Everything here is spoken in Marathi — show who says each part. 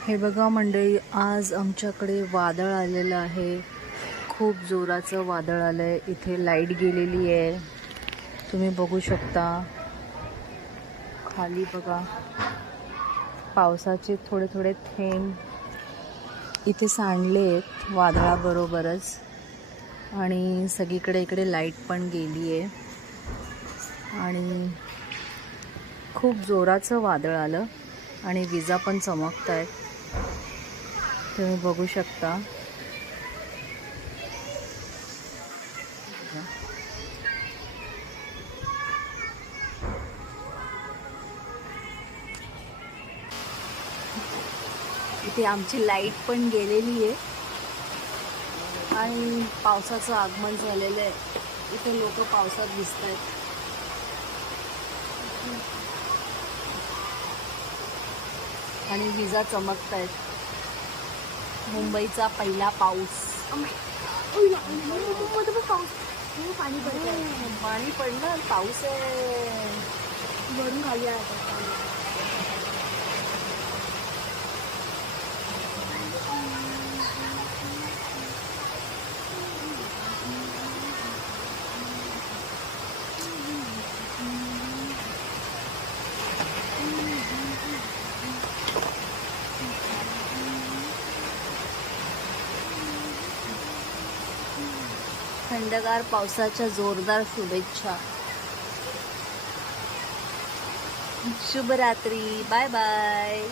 Speaker 1: हे बघा मंडळी आज आमच्याकडे वादळ आलेलं आहे. खूप जोराचं वादळ आलं आहे इथे लाइट गेलेली आहे. तुम्ही बघू शकता. खाली बघा. पावसाचे थोडे थोडे थेंब इथे सांडले आहेत वादळाबरोबरच. आणि सगळीकडे इकडे लाइट पण गेली आहे. आणि खूप जोराचं वादळ आलं. आणि विजा पण चमकत आहेत तुम्ही बघू शकता. इथे आमची लाइट पण गेलेली आहे. आणि पावसाचं आगमन झालेलं आहे. इथे लोक पावसात दिसत आहेत आणि विजा चमकत आहेत मुंबईचा पहिला पाऊस.
Speaker 2: पाणी पडतंय
Speaker 1: पाणी पडलं पाऊस आहे.
Speaker 2: वरून खाली आता
Speaker 1: थंडगार पावसाच्या जोरदार शुभेच्छा. शुभरात्री. Bye bye.